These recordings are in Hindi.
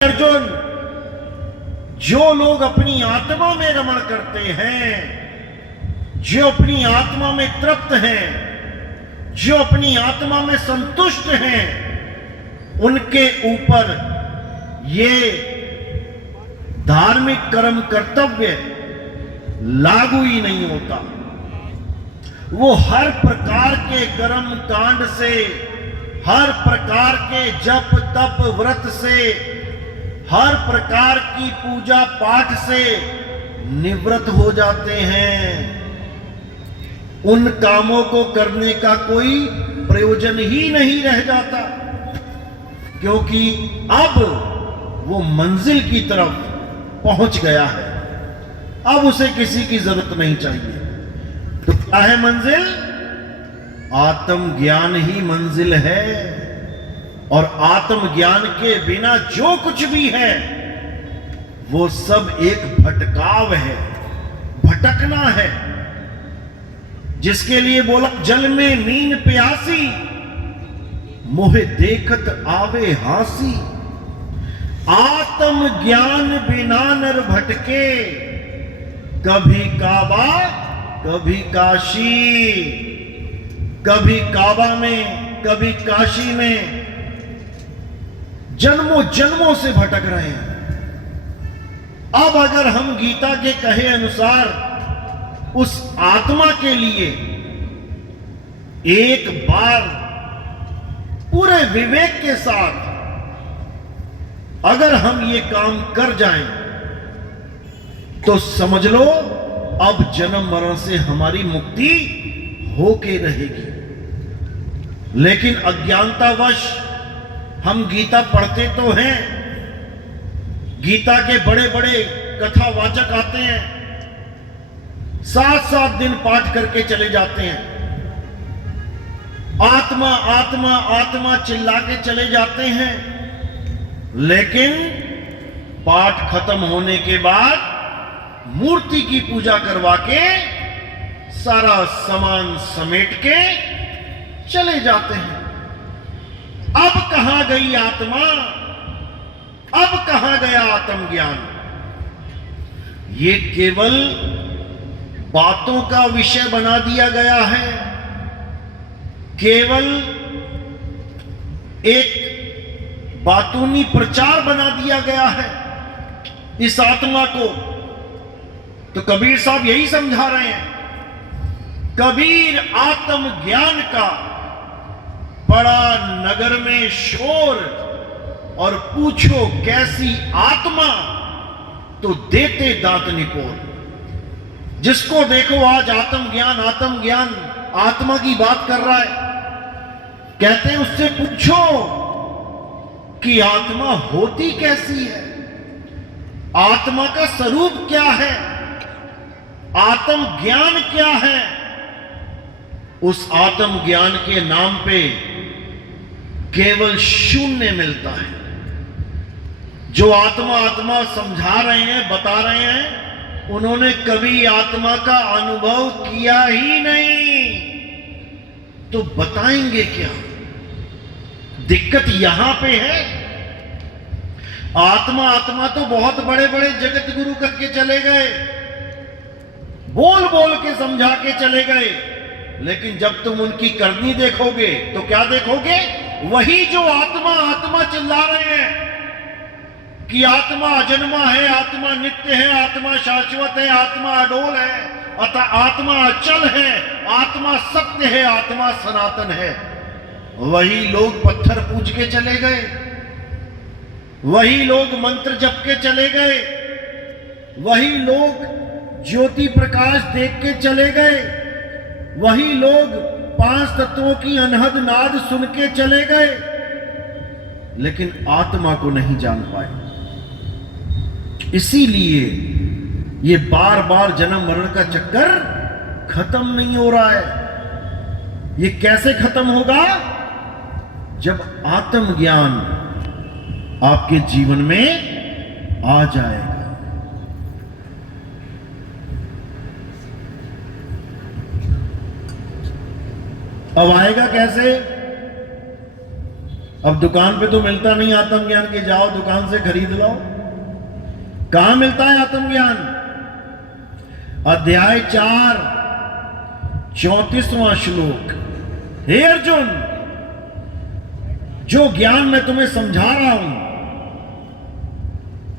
अर्जुन, जो लोग अपनी आत्मा में रमण करते हैं, जो अपनी आत्मा में तृप्त हैं, जो अपनी आत्मा में संतुष्ट हैं, उनके ऊपर ये धार्मिक कर्म कर्तव्य लागू ही नहीं होता। वो हर प्रकार के कर्म कांड से, हर प्रकार के जप तप व्रत से, हर प्रकार की पूजा पाठ से निवृत्त हो जाते हैं। उन कामों को करने का कोई प्रयोजन ही नहीं रह जाता, क्योंकि अब वो मंजिल की तरफ पहुंच गया है। अब उसे किसी की जरूरत नहीं चाहिए। तो क्या है मंजिल? आत्मज्ञान ही मंजिल है। और आत्मज्ञान के बिना जो कुछ भी है वो सब एक भटकाव है, भटकना है। जिसके लिए बोला जल में मीन प्यासी, मोहे देखत आवे हासी। आत्मज्ञान बिना नर भटके, कभी काबा कभी काशी। कभी काबा में कभी काशी में जन्मों जन्मों से भटक रहे हैं। अब अगर हम गीता के कहे अनुसार उस आत्मा के लिए एक बार पूरे विवेक के साथ अगर हम ये काम कर जाएं, तो समझ लो अब जन्म मरण से हमारी मुक्ति होके रहेगी। लेकिन अज्ञानतावश हम गीता पढ़ते तो हैं, गीता के बड़े बड़े कथावाचक आते हैं, 7-7 दिन पाठ करके चले जाते हैं, आत्मा आत्मा आत्मा चिल्ला के चले जाते हैं। लेकिन पाठ खत्म होने के बाद मूर्ति की पूजा करवा के सारा सामान समेट के चले जाते हैं। अब कहां गई आत्मा? अब कहां गया आत्मज्ञान? ये केवल बातों का विषय बना दिया गया है, केवल एक बातूनी प्रचार बना दिया गया है इस आत्मा को। तो कबीर साहब यही समझा रहे हैं। कबीर आत्मज्ञान का बड़ा नगर में शोर, और पूछो कैसी आत्मा, तो देते दांत निपोर। जिसको देखो आज आत्मज्ञान आत्मज्ञान आत्मा की बात कर रहा है। कहते हैं उससे पूछो कि आत्मा होती कैसी है, आत्मा का स्वरूप क्या है, आत्मज्ञान क्या है। उस आत्मज्ञान के नाम पे केवल शून्य मिलता है। जो आत्मा आत्मा समझा रहे हैं, बता रहे हैं, उन्होंने कभी आत्मा का अनुभव किया ही नहीं, तो बताएंगे क्या? दिक्कत यहां पे है। आत्मा आत्मा तो बहुत बड़े बड़े जगत गुरु करके चले गए, बोल बोल के समझा के चले गए। लेकिन जब तुम उनकी करनी देखोगे तो क्या देखोगे? वही जो आत्मा आत्मा चिल्ला रहे हैं कि आत्मा अजन्मा है, आत्मा नित्य है, आत्मा शाश्वत है, आत्मा अडोल है, अतः आत्मा अचल है, आत्मा सत्य है, आत्मा सनातन है। वही लोग पत्थर पूज के चले गए, वही लोग मंत्र जप के चले गए, वही लोग ज्योति प्रकाश देख के चले गए, वही लोग 5 तत्वों की अनहद नाद सुन के चले गए, लेकिन आत्मा को नहीं जान पाए। इसीलिए ये बार बार जन्म मरण का चक्कर खत्म नहीं हो रहा है। ये कैसे खत्म होगा? जब आत्मज्ञान आपके जीवन में आ जाएगा। अब आएगा कैसे? अब दुकान पे तो मिलता नहीं आत्मज्ञान के, जाओ दुकान से खरीद लाओ। कहां मिलता है आत्मज्ञान? अध्याय 4 34वां श्लोक। हे अर्जुन, जो ज्ञान मैं तुम्हें समझा रहा हूं,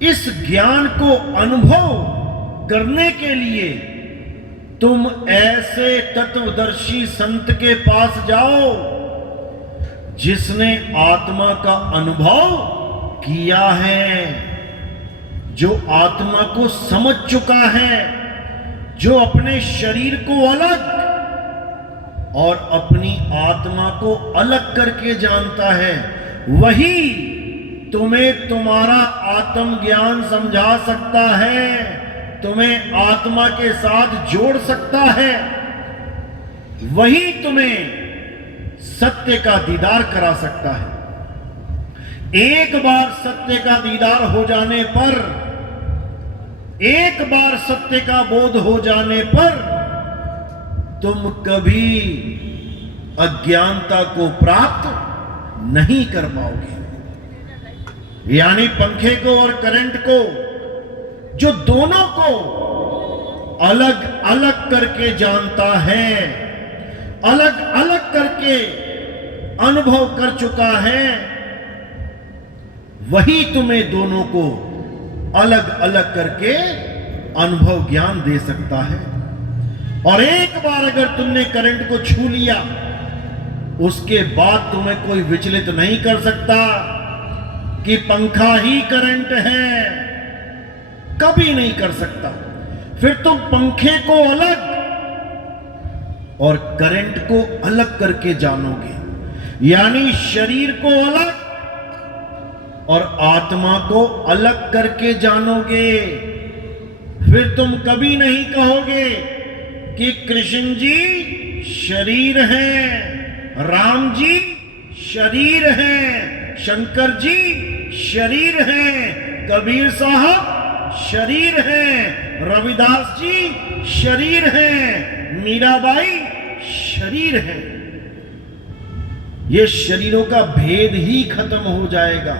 इस ज्ञान को अनुभव करने के लिए तुम ऐसे तत्वदर्शी संत के पास जाओ जिसने आत्मा का अनुभव किया है, जो आत्मा को समझ चुका है, जो अपने शरीर को अलग और अपनी आत्मा को अलग करके जानता है, वही तुम्हें तुम्हारा आत्मज्ञान समझा सकता है, तुम्हें आत्मा के साथ जोड़ सकता है, वही तुम्हें सत्य का दीदार करा सकता है। एक बार सत्य का दीदार हो जाने पर, एक बार सत्य का बोध हो जाने पर तुम कभी अज्ञानता को प्राप्त नहीं कर पाओगे। यानी पंखे को और करंट को, जो दोनों को अलग अलग करके जानता है, अलग अलग करके अनुभव कर चुका है, वही तुम्हें दोनों को अलग अलग करके अनुभव ज्ञान दे सकता है। और एक बार अगर तुमने करंट को छू लिया, उसके बाद तुम्हें कोई विचलित नहीं कर सकता कि पंखा ही करंट है, कभी नहीं कर सकता। फिर तुम पंखे को अलग और करंट को अलग करके जानोगे, यानी शरीर को अलग और आत्मा को अलग करके जानोगे। फिर तुम कभी नहीं कहोगे कि कृष्ण जी शरीर हैं, राम जी शरीर हैं, शंकर जी शरीर हैं, कबीर साहब शरीर हैं, रविदास जी शरीर हैं, मीराबाई शरीर हैं। ये शरीरों का भेद ही खत्म हो जाएगा।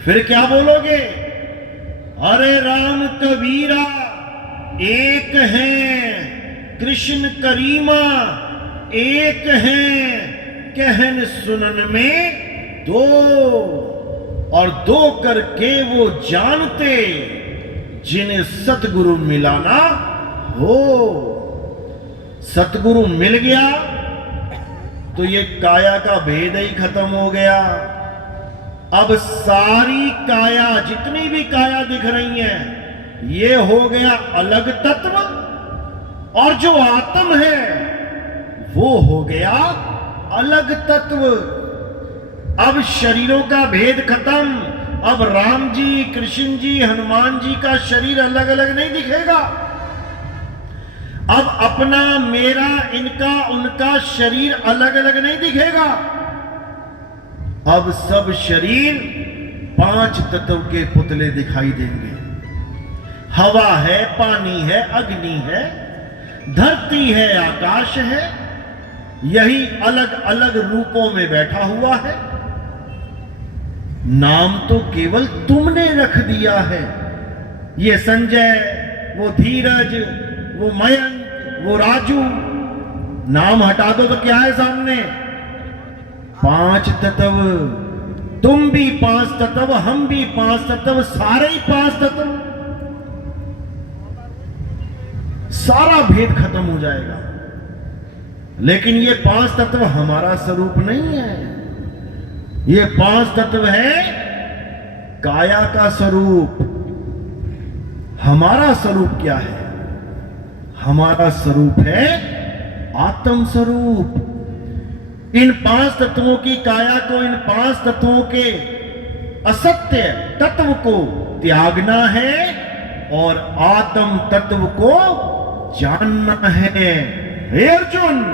फिर क्या बोलोगे? अरे राम कबीरा एक हैं, कृष्ण करीमा एक हैं, कहन सुनन में दो, और दो करके वो जानते जिन्हें सतगुरु मिलाना हो। सतगुरु मिल गया तो ये काया का भेद ही खत्म हो गया। अब सारी काया, जितनी भी काया दिख रही है, ये हो गया अलग तत्व, और जो आत्म है वो हो गया अलग तत्व। अब शरीरों का भेद खत्म। अब राम जी, कृष्ण जी, हनुमान जी का शरीर अलग अलग नहीं दिखेगा। अब अपना, मेरा, इनका, उनका शरीर अलग अलग नहीं दिखेगा। अब सब शरीर 5 तत्व के पुतले दिखाई देंगे। हवा है, पानी है, अग्नि है, धरती है, आकाश है, यही अलग अलग रूपों में बैठा हुआ है। नाम तो केवल तुमने रख दिया है। ये संजय, वो धीरज, वो मयंक, वो राजू, नाम हटा दो तो क्या है सामने? 5 तत्व। तुम भी 5 तत्व, हम भी 5 तत्व, सारे ही 5 तत्व। सारा भेद खत्म हो जाएगा। लेकिन ये 5 तत्व हमारा स्वरूप नहीं है। ये 5 तत्व है काया का स्वरूप। हमारा स्वरूप क्या है? हमारा स्वरूप है आत्म स्वरूप। इन 5 तत्वों की काया को, इन 5 तत्वों के असत्य तत्व को त्यागना है और आत्म तत्व को जानना है। हे अर्जुन,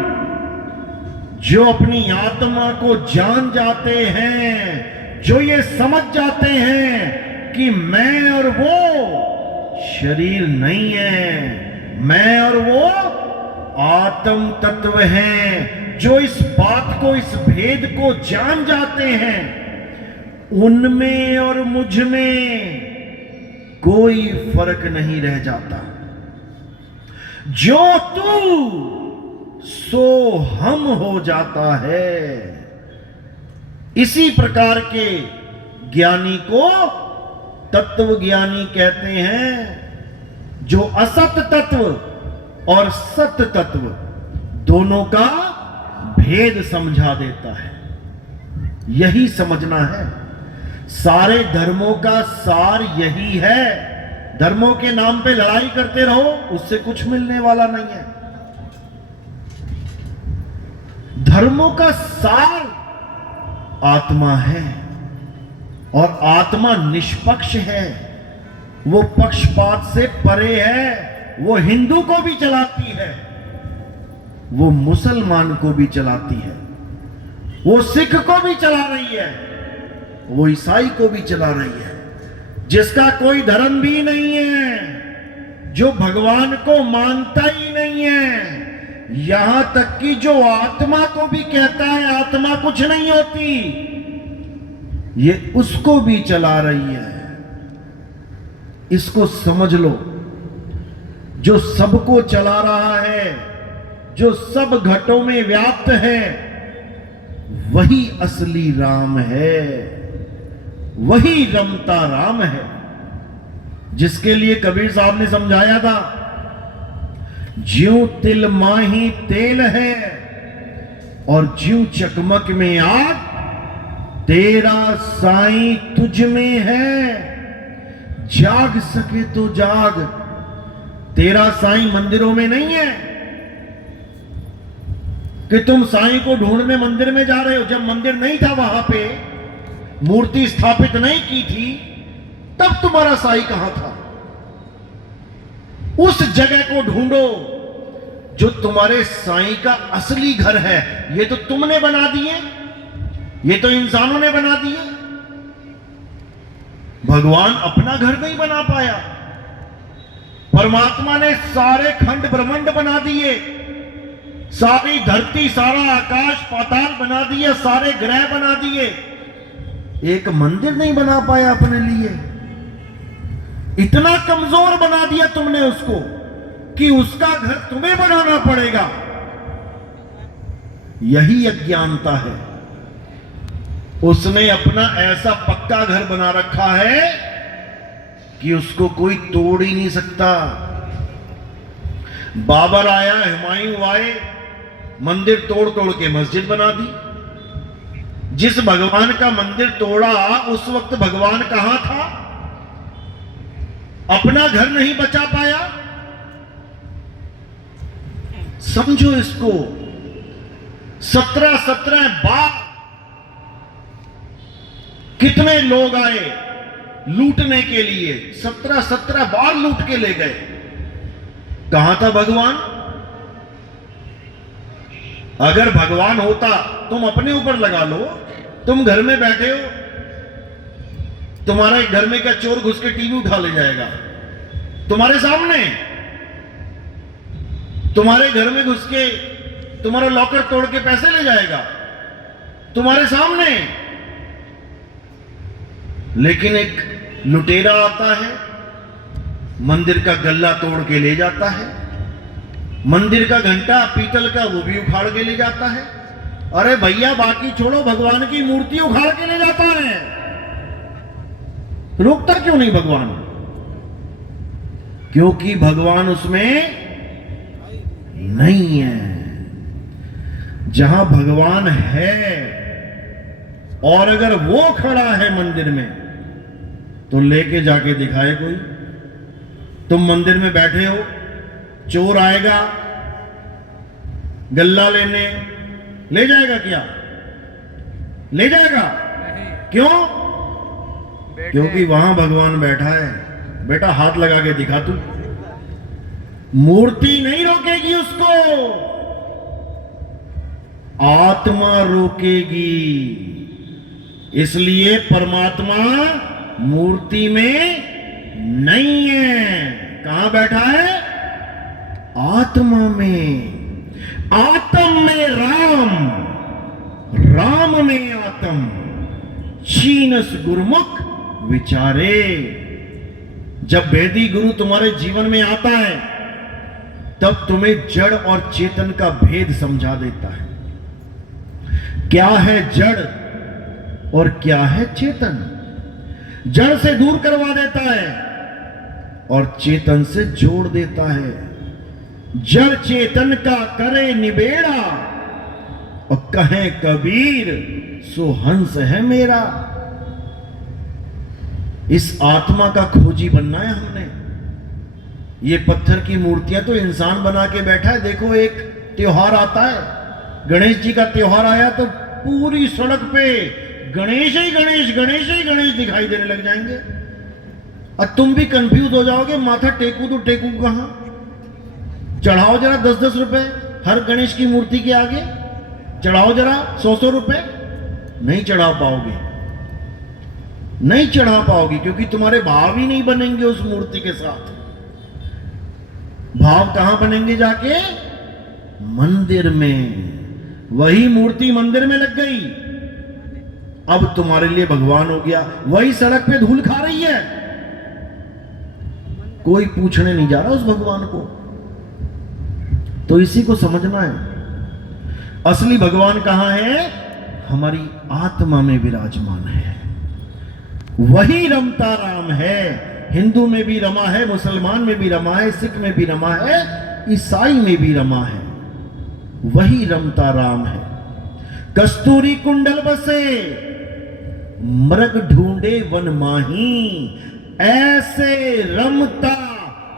जो अपनी आत्मा को जान जाते हैं, जो ये समझ जाते हैं कि मैं और वो शरीर नहीं है, मैं और वो आत्म तत्व हैं, जो इस बात को, इस भेद को जान जाते हैं, उनमें और मुझ में कोई फर्क नहीं रह जाता। जो तू सो हम हो जाता है। इसी प्रकार के ज्ञानी को तत्व ज्ञानी कहते हैं, जो असत तत्व और सत तत्व दोनों का भेद समझा देता है। यही समझना है। सारे धर्मों का सार यही है। धर्मों के नाम पे लड़ाई करते रहो, उससे कुछ मिलने वाला नहीं है। धर्मों का सार आत्मा है, और आत्मा निष्पक्ष है। वो पक्षपात से परे है। वो हिंदू को भी चलाती है, वो मुसलमान को भी चलाती है, वो सिख को भी चला रही है, वो ईसाई को भी चला रही है। जिसका कोई धर्म भी नहीं है, जो भगवान को मानता ही नहीं है, यहां तक कि जो आत्मा को भी कहता है आत्मा कुछ नहीं होती, ये उसको भी चला रही है। इसको समझ लो। जो सबको चला रहा है, जो सब घटों में व्याप्त है, वही असली राम है, वही रमता राम है। जिसके लिए कबीर साहब ने समझाया था, ज्यों तिल माही तेल है और ज्यों चकमक में आग, तेरा साईं तुझ में है, जाग सके तो जाग। तेरा साईं मंदिरों में नहीं है कि तुम साईं को ढूंढने मंदिर में जा रहे हो। जब मंदिर नहीं था, वहां पे मूर्ति स्थापित नहीं की थी, तब तुम्हारा साईं कहां था? उस जगह को ढूंढो जो तुम्हारे साईं का असली घर है। ये तो तुमने बना दिए, ये तो इंसानों ने बना दिए। भगवान अपना घर नहीं बना पाया। परमात्मा ने सारे खंड ब्रह्मांड बना दिए, सारी धरती, सारा आकाश पाताल बना दिए, सारे ग्रह बना दिए। एक मंदिर नहीं बना पाया अपने लिए। इतना कमजोर बना दिया तुमने उसको कि उसका घर तुम्हें बनाना पड़ेगा। यही अज्ञानता है। उसने अपना ऐसा पक्का घर बना रखा है कि उसको कोई तोड़ ही नहीं सकता। बाबर आया, हुमायूं आए, मंदिर तोड़ तोड़ के मस्जिद बना दी। जिस भगवान का मंदिर तोड़ा, उस वक्त भगवान कहां था? अपना घर नहीं बचा पाया। समझो इसको। 17 बार कितने लोग आए लूटने के लिए, 17 बार लूट के ले गए। कहां था भगवान? अगर भगवान होता, तुम अपने ऊपर लगा लो। तुम घर में बैठे हो, तुम्हारे घर में क्या चोर घुस के टीवी उठा ले जाएगा? तुम्हारे सामने। तुम्हारे घर में घुस के तुम्हारा लॉकर तोड़ के पैसे ले जाएगा? तुम्हारे सामने। लेकिन एक लुटेरा आता है, मंदिर का गल्ला तोड़ के ले जाता है, मंदिर का घंटा पीतल का वो भी उखाड़ के ले जाता है। अरे भैया, बाकी छोड़ो, भगवान की मूर्ति उखाड़ के ले जाता है। रोकता क्यों नहीं भगवान? क्योंकि भगवान उसमें नहीं है। जहां भगवान है, और अगर वो खड़ा है मंदिर में, तो लेके जाके दिखाए कोई। तुम मंदिर में बैठे हो, चोर आएगा गल्ला लेने, ले जाएगा क्या? ले जाएगा? क्यों? क्योंकि वहां भगवान बैठा है। बेटा हाथ लगा के दिखा तू। मूर्ति नहीं रोकेगी उसको, आत्मा रोकेगी। इसलिए परमात्मा मूर्ति में नहीं है। कहां बैठा है? आत्मा में। आत्म में राम, राम में आत्म, छीनस गुरुमुख विचारे। जब वेदी गुरु तुम्हारे जीवन में आता है तब तुम्हें जड़ और चेतन का भेद समझा देता है। क्या है जड़ और क्या है चेतन। जड़ से दूर करवा देता है और चेतन से जोड़ देता है। जड़ चेतन का करे निबेड़ा और कहे कबीर सो हंस है मेरा। इस आत्मा का खोजी बनना है हमने। ये पत्थर की मूर्तियां तो इंसान बना के बैठा है। देखो एक त्योहार आता है, गणेश जी का त्योहार आया तो पूरी सड़क पे गणेश ही गणेश, गणेश ही गणेश दिखाई देने लग जाएंगे और तुम भी कंफ्यूज हो जाओगे, माथा टेकू तो टेकू कहां। चढ़ाओ जरा 10-10 रुपए हर गणेश की मूर्ति के आगे, चढ़ाओ जरा 100-100 रुपए। नहीं चढ़ा पाओगे, नहीं चढ़ा पाओगे, क्योंकि तुम्हारे भाव ही नहीं बनेंगे उस मूर्ति के साथ। भाव कहां बनेंगे जाके? मंदिर में। वही मूर्ति मंदिर में लग गई, अब तुम्हारे लिए भगवान हो गया। वही सड़क पे धूल खा रही है, कोई पूछने नहीं जा रहा उस भगवान को। तो इसी को समझना है, असली भगवान कहां है? हमारी आत्मा में विराजमान है। वही रमता राम है। हिंदू में भी रमा है, मुसलमान में भी रमा है, सिख में भी रमा है, ईसाई में भी रमा है। वही रमता राम है। कस्तूरी कुंडल बसे मृग ढूंढे वन माही, ऐसे रमता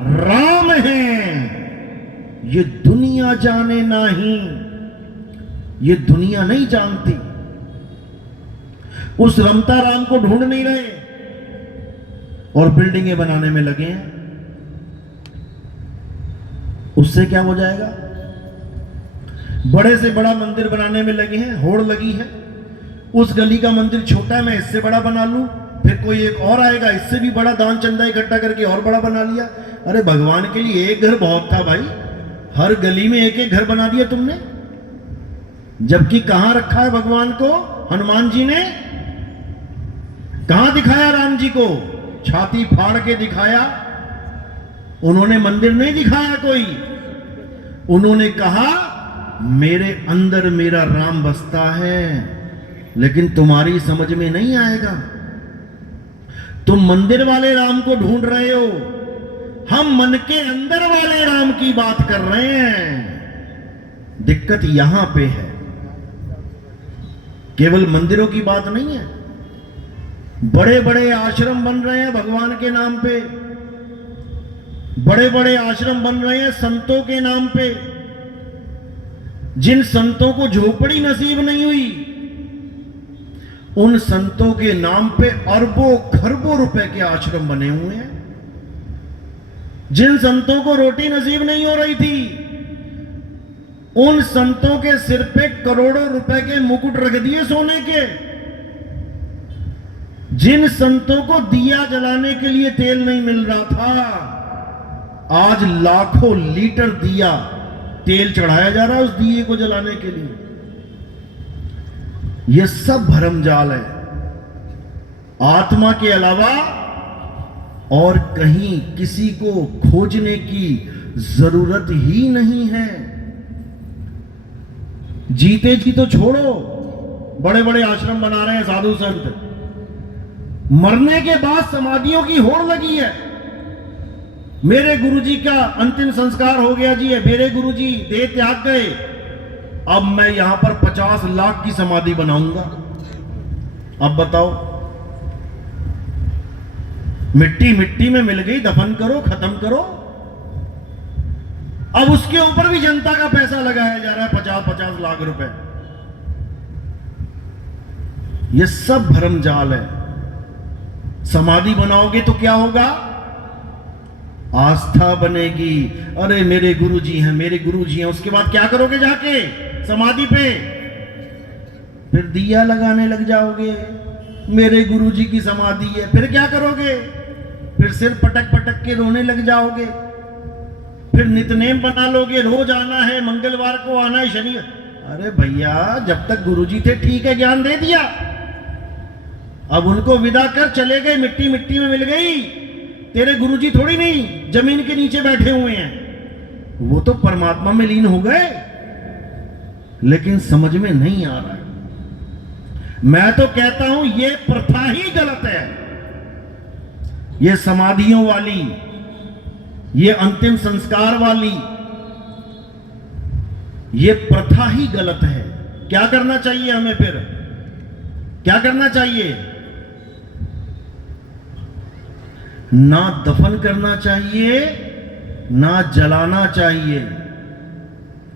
राम है ये दुनिया जाने नहीं। ये दुनिया नहीं जानती। उस रमता राम को ढूंढ नहीं रहे और बिल्डिंगें बनाने में लगे हैं। उससे क्या हो जाएगा? बड़े से बड़ा मंदिर बनाने में लगे हैं, होड़ लगी है। उस गली का मंदिर छोटा है, मैं इससे बड़ा बना लूं, फिर कोई एक और आएगा इससे भी बड़ा दान चंदा इकट्ठा करके और बड़ा बना लिया। अरे भगवान के लिए एक घर बहुत था भाई, हर गली में एक एक घर बना दिया तुमने। जबकि कहां रखा है भगवान को? हनुमान जी ने कहां दिखाया राम जी को? छाती फाड़ के दिखाया। उन्होंने मंदिर नहीं दिखाया कोई, उन्होंने कहा मेरे अंदर मेरा राम बसता है। लेकिन तुम्हारी समझ में नहीं आएगा, तुम मंदिर वाले राम को ढूंढ रहे हो, हम मन के अंदर वाले राम की बात कर रहे हैं। दिक्कत यहां पे है, केवल मंदिरों की बात नहीं है। बड़े बड़े आश्रम बन रहे हैं भगवान के नाम पे, बड़े बड़े आश्रम बन रहे हैं संतों के नाम पे। जिन संतों को झोपड़ी नसीब नहीं हुई, उन संतों के नाम पे अरबों खरबों रुपए के आश्रम बने हुए हैं। जिन संतों को रोटी नसीब नहीं हो रही थी, उन संतों के सिर पे करोड़ों रुपए के मुकुट रख दिए सोने के। जिन संतों को दिया जलाने के लिए तेल नहीं मिल रहा था, आज लाखों लीटर दिया तेल चढ़ाया जा रहा है उस दिए को जलाने के लिए। यह सब भरमजाल है। आत्मा के अलावा और कहीं किसी को खोजने की जरूरत ही नहीं है। जीते जी तो छोड़ो, बड़े बड़े आश्रम बना रहे हैं साधु संत, मरने के बाद समाधियों की होड़ लगी है। मेरे गुरुजी का अंतिम संस्कार हो गया जी, मेरे गुरुजी देह त्याग गए, अब मैं यहां पर 50 लाख की समाधि बनाऊंगा। अब बताओ, मिट्टी मिट्टी में मिल गई, दफन करो, खत्म करो। अब उसके ऊपर भी जनता का पैसा लगाया जा रहा है, 50-50 लाख रुपए। यह सब भरमजाल है। समाधि बनाओगे तो क्या होगा? आस्था बनेगी। अरे मेरे गुरुजी हैं, मेरे गुरुजी हैं। उसके बाद क्या करोगे जाके समाधि पे? फिर दिया लगाने लग जाओगे, मेरे गुरुजी की समाधि है। फिर क्या करोगे? फिर सिर पटक पटक के रोने लग जाओगे। फिर नित्यनेम बना लोगे, रोज आना है, मंगलवार को आना है, शनि। अरे भैया, जब तक गुरुजी थे ठीक है, ज्ञान दे दिया, अब उनको विदा कर, चले गए, मिट्टी मिट्टी में मिल गई। तेरे गुरुजी थोड़ी नहीं जमीन के नीचे बैठे हुए हैं, वो तो परमात्मा में लीन हो गए, लेकिन समझ में नहीं आ रहा है। मैं तो कहता हूं ये प्रथा ही गलत है, ये समाधियों वाली, ये अंतिम संस्कार वाली, ये प्रथा ही गलत है। क्या करना चाहिए हमें फिर? क्या करना चाहिए? ना दफन करना चाहिए, ना जलाना चाहिए।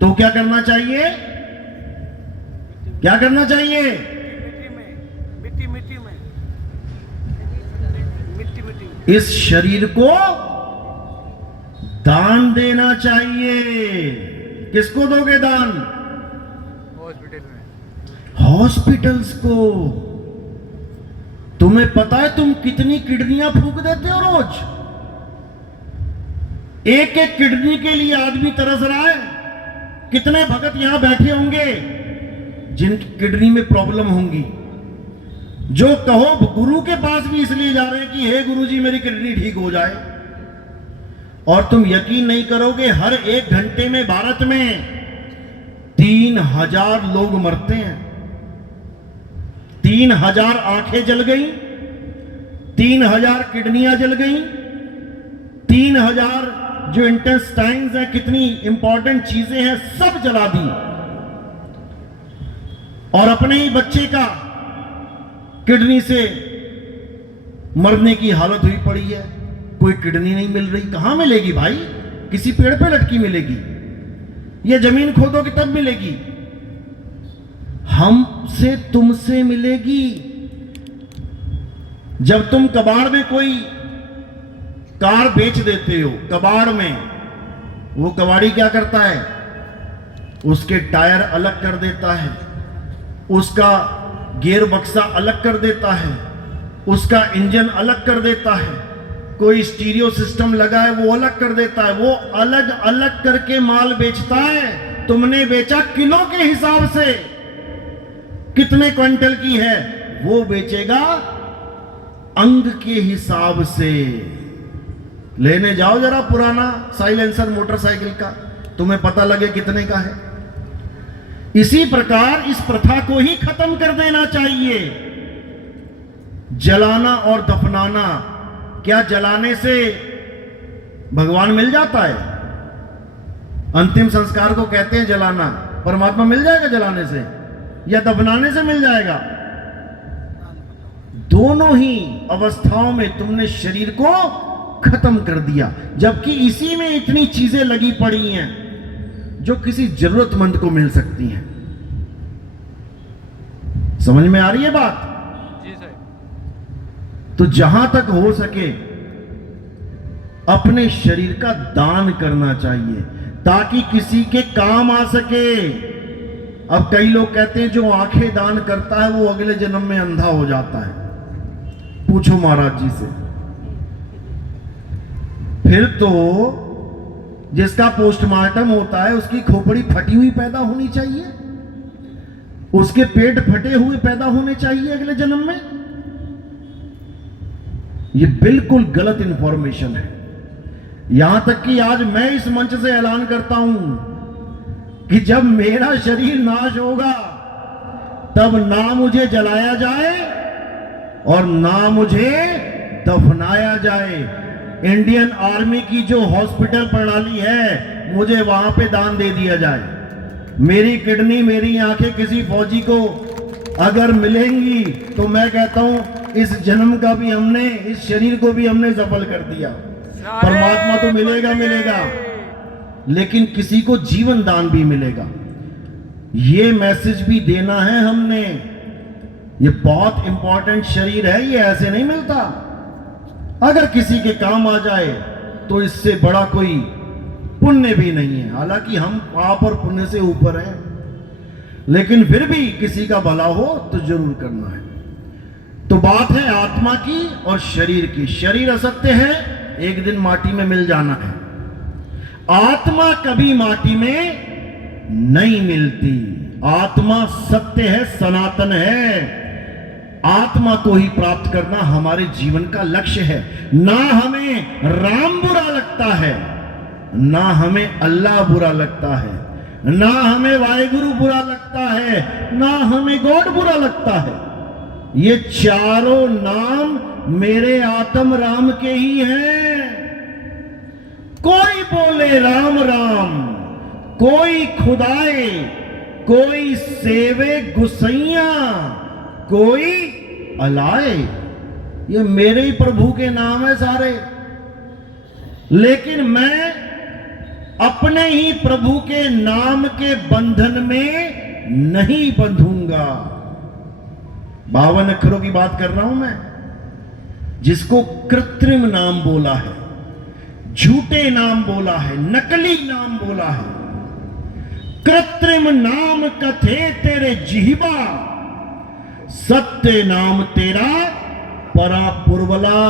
तो क्या करना चाहिए? क्या करना चाहिए? मिट्टी। इस शरीर को दान देना चाहिए। किसको दोगे दान? हॉस्पिटल में, हॉस्पिटल्स को। तुम्हें पता है तुम कितनी किडनियां फूंक देते हो रोज? एक एक किडनी के लिए आदमी तरस रहा है। कितने भगत यहां बैठे होंगे जिनकी किडनी में प्रॉब्लम होंगी, जो कहो गुरु के पास भी इसलिए जा रहे हैं कि हे गुरुजी मेरी किडनी ठीक हो जाए। और तुम यकीन नहीं करोगे, हर 1 घंटे में भारत में 3000 लोग मरते हैं। 3000 आंखें जल गई, 3000 किडनियां जल गई, 3000 जो इंटेस्टाइन्स हैं, कितनी इंपॉर्टेंट चीजें हैं, सब जला दी। और अपने ही बच्चे का किडनी से मरने की हालत हुई पड़ी है। कोई किडनी नहीं मिल रही। कहां मिलेगी भाई? किसी पेड़ पे लटकी मिलेगी, ये जमीन खोदोगे तब मिलेगी। हमसे तुमसे मिलेगी। जब तुम कबाड़ में कोई कार बेच देते हो, कबाड़ में, वो कबाड़ी क्या करता है? उसके टायर अलग कर देता है, उसका गियर बक्सा अलग कर देता है, उसका इंजन अलग कर देता है, कोई स्टीरियो सिस्टम लगा है वो अलग कर देता है। वो अलग अलग करके माल बेचता है। तुमने बेचा किलो के हिसाब से, कितने क्विंटल की है, वो बेचेगा अंग के हिसाब से। लेने जाओ जरा पुराना साइलेंसर मोटरसाइकिल का, तुम्हें पता लगे कितने का है। इसी प्रकार इस प्रथा को ही खत्म कर देना चाहिए। जलाना और दफनाना, क्या जलाने से भगवान मिल जाता है? अंतिम संस्कार को कहते हैं जलाना। परमात्मा मिल जाएगा जलाने से या दफनाने से मिल जाएगा? दोनों ही अवस्थाओं में तुमने शरीर को खत्म कर दिया, जबकि इसी में इतनी चीजें लगी पड़ी हैं जो किसी जरूरतमंद को मिल सकती हैं। समझ में आ रही है बात? जी साहब। तो जहां तक हो सके अपने शरीर का दान करना चाहिए ताकि किसी के काम आ सके। अब कई लोग कहते हैं जो आंखें दान करता है वो अगले जन्म में अंधा हो जाता है। पूछो महाराज जी से। फिर तो जिसका पोस्टमार्टम होता है उसकी खोपड़ी फटी हुई पैदा होनी चाहिए, उसके पेट फटे हुए पैदा होने चाहिए अगले जन्म में। यह बिल्कुल गलत इंफॉर्मेशन है। यहां तक कि आज मैं इस मंच से ऐलान करता हूं कि जब मेरा शरीर नाश होगा तब ना मुझे जलाया जाए और ना मुझे दफनाया जाए। इंडियन आर्मी की जो हॉस्पिटल प्रणाली है मुझे वहां पे दान दे दिया जाए। मेरी किडनी, मेरी आंखें किसी फौजी को अगर मिलेंगी तो मैं कहता हूं इस जन्म का भी हमने, इस शरीर को भी हमने सफल कर दिया। परमात्मा तो मिलेगा मिलेगा, लेकिन किसी को जीवन दान भी मिलेगा। ये मैसेज भी देना है हमने। ये बहुत इंपॉर्टेंट शरीर है, ये ऐसे नहीं मिलता। अगर किसी के काम आ जाए तो इससे बड़ा कोई पुण्य भी नहीं है। हालांकि हम पाप और पुण्य से ऊपर हैं, लेकिन फिर भी किसी का भला हो तो जरूर करना है। तो बात है आत्मा की और शरीर की। शरीर असत्य है, एक दिन माटी में मिल जाना है। आत्मा कभी माटी में नहीं मिलती। आत्मा सत्य है, सनातन है। आत्मा को ही प्राप्त करना हमारे जीवन का लक्ष्य है। ना हमें राम बुरा लगता है, ना हमें अल्लाह बुरा लगता है, ना हमें वाहेगुरु बुरा लगता है, ना हमें गॉड बुरा लगता है। ये चारों नाम मेरे आत्म राम के ही हैं। कोई बोले राम राम, कोई खुदाए, कोई सेवे गुसैया, कोई अलाए। ये मेरे ही प्रभु के नाम है सारे। लेकिन मैं अपने ही प्रभु के नाम के बंधन में नहीं बंधूंगा। 52 अक्षरों की बात कर रहा हूं मैं, जिसको कृत्रिम नाम बोला है, झूठे नाम बोला है, नकली नाम बोला है। कृत्रिम नाम कथे तेरे जिह्वा, सत्य नाम तेरा परापुरवला।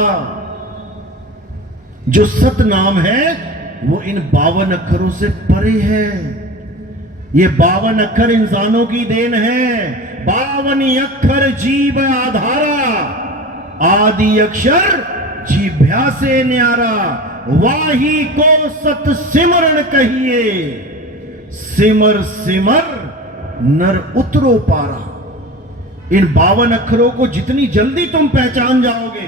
जो सत नाम है वो इन 52 अक्षरों से परे है। ये 52 अक्षर इंसानों की देन है। 52 अक्षर जीव आधारा, आदि अक्षर जीभ्या से न्यारा। वाही को सत सिमरण कहिए, सिमर सिमर नर उतरो पारा। इन 52 अक्षरों को जितनी जल्दी तुम पहचान जाओगे,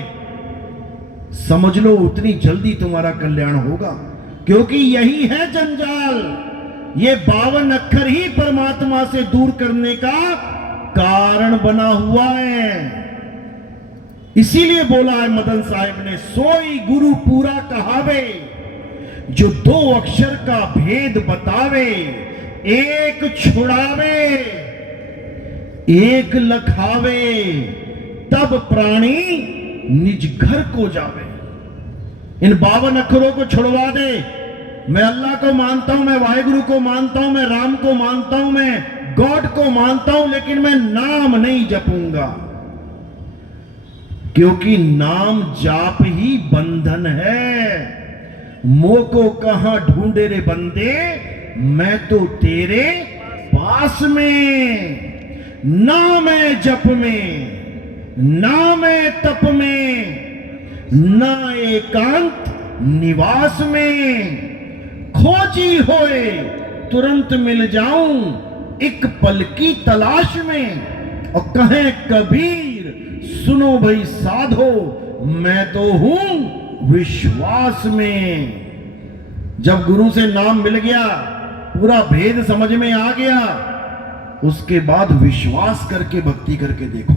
समझ लो उतनी जल्दी तुम्हारा कल्याण होगा। क्योंकि यही है जंजाल। ये 52 अक्षर ही परमात्मा से दूर करने का कारण बना हुआ है। इसीलिए बोला है मदन साहिब ने, सोई गुरु पूरा कहावे, जो 2 अक्षर का भेद बतावे। एक छुड़ावे, एक लखावे, तब प्राणी निज घर को जावे। इन 52 अक्षरों को छुड़वा दे। मैं अल्लाह को मानता हूं, मैं वाहेगुरु को मानता हूं, मैं राम को मानता हूं, मैं गॉड को मानता हूं, लेकिन मैं नाम नहीं जपूंगा। क्योंकि नाम जाप ही बंधन है। मोह को कहां ढूंढे रे बंदे, मैं तो तेरे पास में। ना मैं जप में, ना मैं तप में, ना एकांत निवास में। खोजी होए तुरंत मिल जाऊं, एक पल की तलाश में। और कहें कबीर सुनो भाई साधो, मैं तो हूं विश्वास में। जब गुरु से नाम मिल गया, पूरा भेद समझ में आ गया, उसके बाद विश्वास करके भक्ति करके देखो,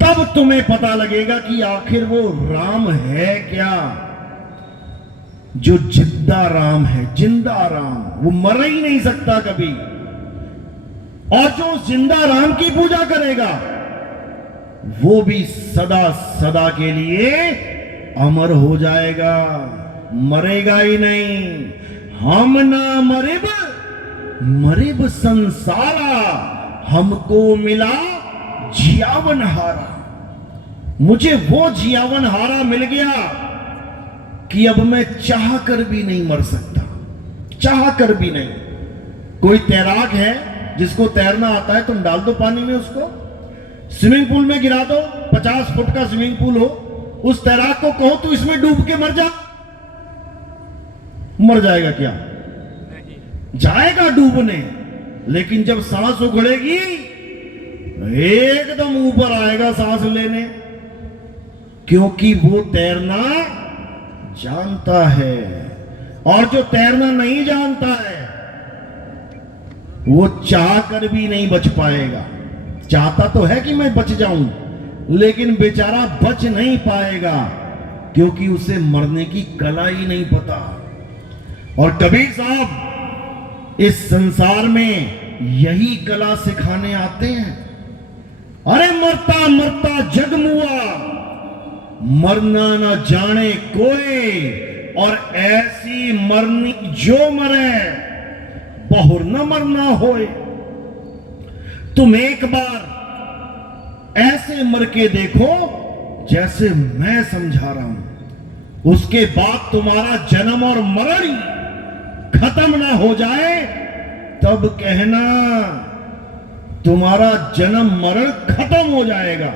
तब तुम्हें पता लगेगा कि आखिर वो राम है क्या। जो जिंदा राम है, जिंदा राम, वो मर ही नहीं सकता कभी। और जो जिंदा राम की पूजा करेगा, वो भी सदा सदा के लिए अमर हो जाएगा, मरेगा ही नहीं। हम ना मरिब, मरिब संसारा, हमको मिला जियावन हारा। मुझे वो जियावन हारा मिल गया कि अब मैं चाह कर भी नहीं मर सकता, चाह कर भी नहीं। कोई तैराक है जिसको तैरना आता है, तुम डाल दो पानी में उसको, स्विमिंग पूल में गिरा दो, 50 फुट का स्विमिंग पूल हो, उस तैराक को कहो तू इसमें डूब के मर जा, मर जाएगा क्या? नहीं। जाएगा डूबने, लेकिन जब सांस उखड़ेगी एकदम ऊपर आएगा सांस लेने, क्योंकि वो तैरना जानता है। और जो तैरना नहीं जानता है, वो चाह कर भी नहीं बच पाएगा। चाहता तो है कि मैं बच जाऊं, लेकिन बेचारा बच नहीं पाएगा, क्योंकि उसे मरने की कला ही नहीं पता। और कबीर साहब इस संसार में यही कला सिखाने आते हैं। अरे मरता मरता जग मुआ, मरना न जाने कोई, और ऐसी मरनी जो मरे, बहुर न मरना होए। तुम एक बार ऐसे मर के देखो जैसे मैं समझा रहा हूं, उसके बाद तुम्हारा जन्म और मरण खत्म ना हो जाए तब कहना तुम्हारा जन्म मरण खत्म हो जाएगा।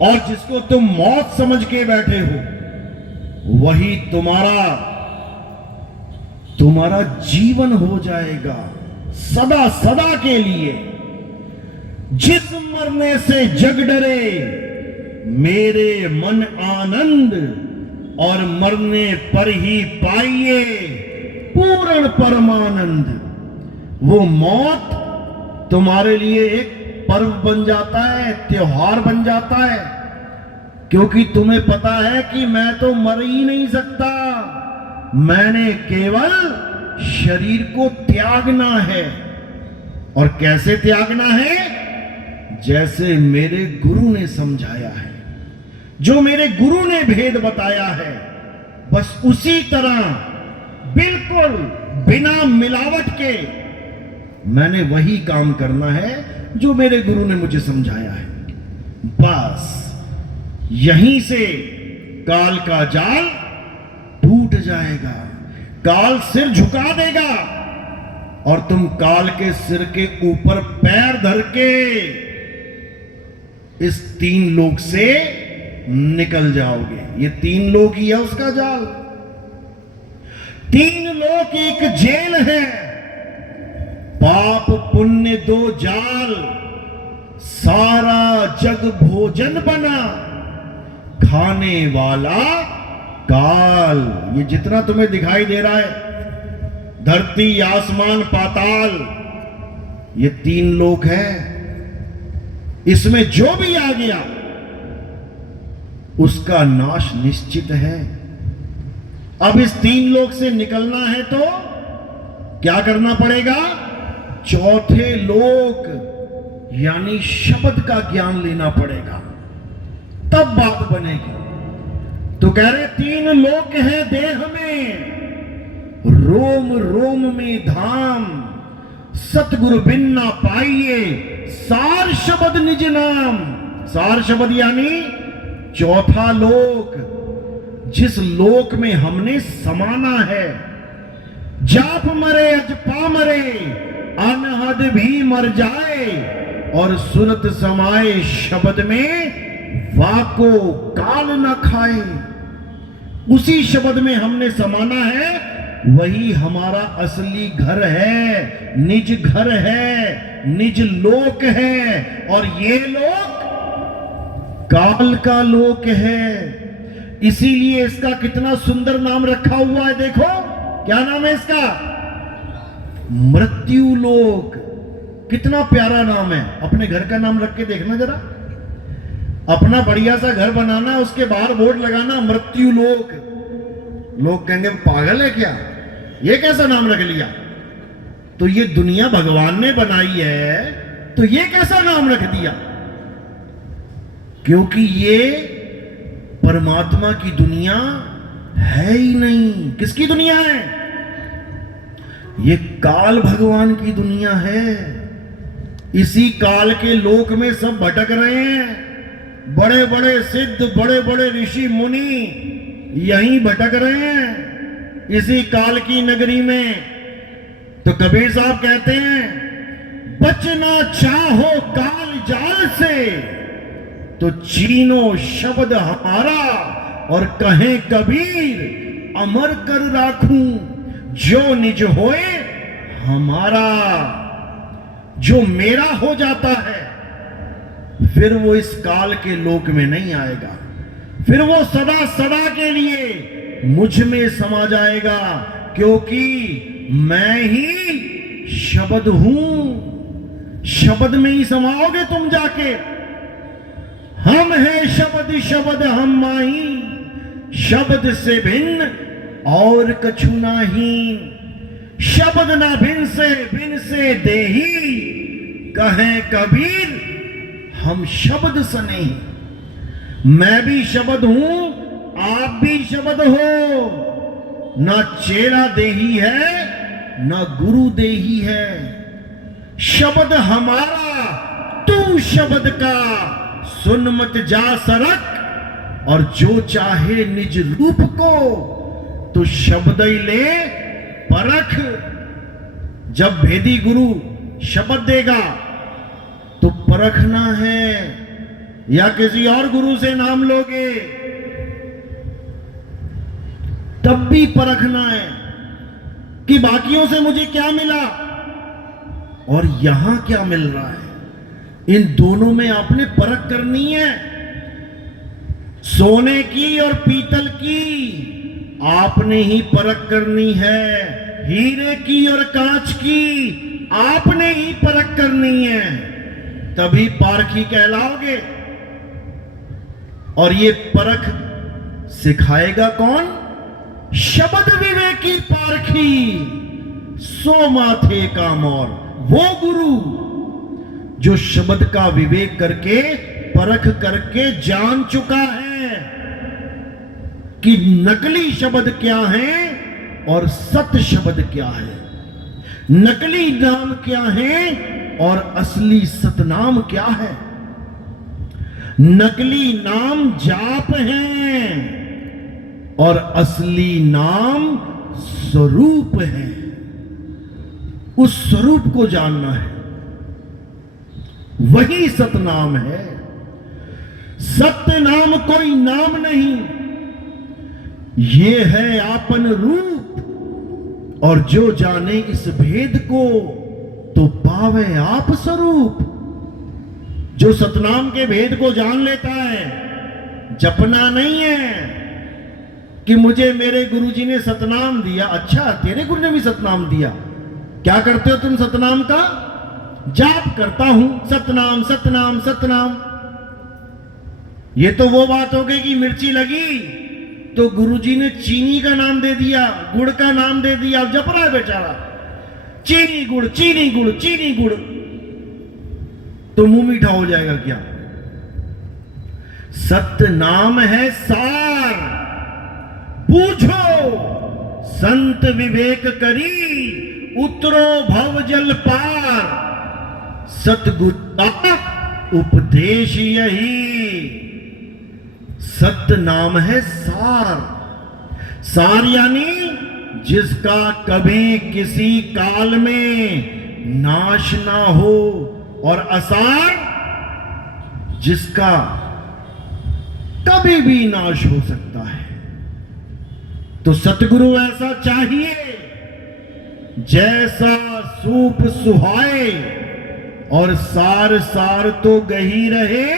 और जिसको तुम मौत समझ के बैठे हो वही तुम्हारा जीवन हो जाएगा सदा सदा के लिए। जिस मरने से जग डरे मेरे मन आनंद, और मरने पर ही पाइए पूर्ण परमानंद। वो मौत तुम्हारे लिए एक पर्व बन जाता है, त्योहार बन जाता है, क्योंकि तुम्हें पता है कि मैं तो मर ही नहीं सकता, मैंने केवल शरीर को त्यागना है। और कैसे त्यागना है? जैसे मेरे गुरु ने समझाया है, जो मेरे गुरु ने भेद बताया है, बस उसी तरह बिल्कुल बिना मिलावट के मैंने वही काम करना है जो मेरे गुरु ने मुझे समझाया है। बस यहीं से काल का जाल टूट जाएगा, काल सिर झुका देगा और तुम काल के सिर के ऊपर पैर धर के इस 3 लोक से निकल जाओगे। ये 3 लोक ही है उसका जाल। 3 लोक एक जेल है, पाप पुण्य 2 जाल, सारा जग भोजन बना, खाने वाला काल। ये जितना तुम्हें दिखाई दे रहा है, धरती आसमान पाताल, ये 3 लोक है। इसमें जो भी आ गया उसका नाश निश्चित है। अब इस 3 लोक से निकलना है तो क्या करना पड़ेगा? 4थे लोक यानी शब्द का ज्ञान लेना पड़ेगा, तब बात बनेगी। तो कह रहे 3 लोक हैं देह में, रोम रोम में धाम, सतगुरु बिन ना पाइए सार शब्द निज नाम। सार शब्द यानी 4था लोक, जिस लोक में हमने समाना है। जाप मरे अजपा मरे, अनहद भी मर जाए, और सुरत समाए शब्द में वाको काल न खाए। उसी शब्द में हमने समाना है, वही हमारा असली घर है, निज घर है, निज लोक है। और ये लोक काल का लोक है। इसीलिए इसका कितना सुंदर नाम रखा हुआ है, देखो क्या नाम है इसका? मृत्यु लोक। कितना प्यारा नाम है। अपने घर का नाम रख के देखना जरा, अपना बढ़िया सा घर बनाना, उसके बाहर बोर्ड लगाना मृत्यु लोक। लोग कहेंगे पागल है क्या, ये कैसा नाम रख लिया? तो ये दुनिया भगवान ने बनाई है, तो ये कैसा नाम रख दिया? क्योंकि ये परमात्मा की दुनिया है ही नहीं। किसकी दुनिया है? ये काल भगवान की दुनिया है। इसी काल के लोक में सब भटक रहे हैं। बड़े बड़े सिद्ध, बड़े बड़े ऋषि मुनि यहीं भटक रहे हैं, इसी काल की नगरी में। तो कबीर साहब कहते हैं, बचना चाहो काल जाल से, तो चीनो शब्द हमारा, और कहे कबीर अमर कर राखूं, जो निज होए हमारा। जो मेरा हो जाता है फिर वो इस काल के लोक में नहीं आएगा, फिर वो सदा सदा के लिए मुझ में समा जाएगा, क्योंकि मैं ही शब्द हूं। शब्द में ही समाओगे तुम जाके। हम हैं शब्द, शब्द हम माही, शब्द से भिन्न और कछु नाही। शब्द ना भिन्न से देही, कहें कबीर हम शब्द सने। मैं भी शब्द हूं, आप भी शब्द हो। ना चेला देही है, ना गुरु देही है। शब्द हमारा, तू शब्द का, सुन मत जा सरक, और जो चाहे निज रूप को तो शब्द ही ले परख। जब भेदी गुरु शब्द देगा तो परखना है, या किसी और गुरु से नाम लोगे तब भी परखना है कि बाकियों से मुझे क्या मिला और यहां क्या मिल रहा है। इन दोनों में आपने परख करनी है। सोने की और पीतल की आपने ही परख करनी है, हीरे की और कांच की आपने ही परख करनी है, तभी पारखी कहलाओगे। और ये परख सिखाएगा कौन? शब्द विवेकी पारखी सो माथे का मोर। वो गुरु जो शब्द का विवेक करके परख करके जान चुका है कि नकली शब्द क्या है और सत्य शब्द क्या है, नकली नाम क्या है और असली सतनाम क्या है। नकली नाम जाप है और असली नाम स्वरूप है। उस स्वरूप को जानना है, वही सतनाम है। सत्य नाम कोई नाम नहीं, ये है आपन रूप। और जो जाने इस भेद को तो पावे आप स्वरूप। जो सतनाम के भेद को जान लेता है, जपना नहीं है कि मुझे मेरे गुरुजी ने सतनाम दिया। अच्छा, तेरे गुरु ने भी सतनाम दिया, क्या करते हो तुम सतनाम का? जाप करता हूं, सतनाम सतनाम सतनाम। ये तो वो बात हो गई कि मिर्ची लगी तो गुरुजी ने चीनी का नाम दे दिया, गुड़ का नाम दे दिया, अब जप रहा है बेचारा चीनी गुड़ चीनी गुड़ चीनी गुड़। तो मुंह मीठा हो जाएगा क्या? सत्य नाम है सार, पूछो संत विवेक करी, उतरो भव जल पार। सतगुरु का उपदेश यही। सत्य नाम है सार। सार यानी जिसका कभी किसी काल में नाश ना हो, और असार जिसका कभी भी नाश हो सकता है। तो सतगुरु ऐसा चाहिए जैसा सूप सुहाए, और सार सार तो गही रहे,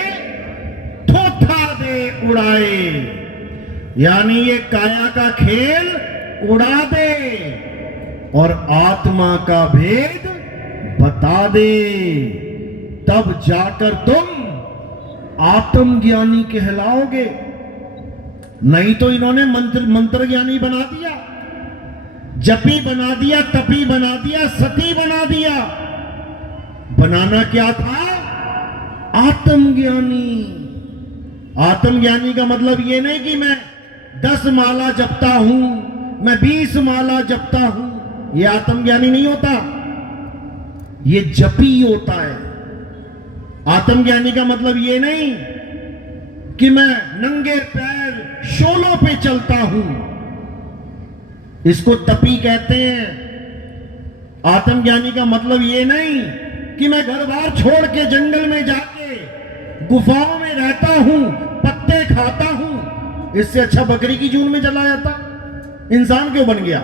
थोथा दे उड़ाए। यानी ये काया का खेल उड़ा दे और आत्मा का भेद बता दे, तब जाकर तुम आत्मज्ञानी कहलाओगे। नहीं तो इन्होंने मंत्र ज्ञानी बना दिया, जपी बना दिया, तपी बना दिया, सती बना दिया। बनाना क्या था? आत्मज्ञानी। आत्मज्ञानी का मतलब ये नहीं कि मैं 10 माला जपता हूं, मैं 20 माला जपता हूं, ये आत्मज्ञानी नहीं होता, ये जपी होता है। आत्मज्ञानी का मतलब ये नहीं कि मैं नंगे पैर शोलों पे चलता हूं, इसको तपी कहते हैं। आत्मज्ञानी का मतलब ये नहीं कि मैं घर बार छोड़ के जंगल में जाके गुफाओं में रहता हूं, पत्ते खाता हूं, इससे अच्छा बकरी की जून में चला जाता, इंसान क्यों बन गया।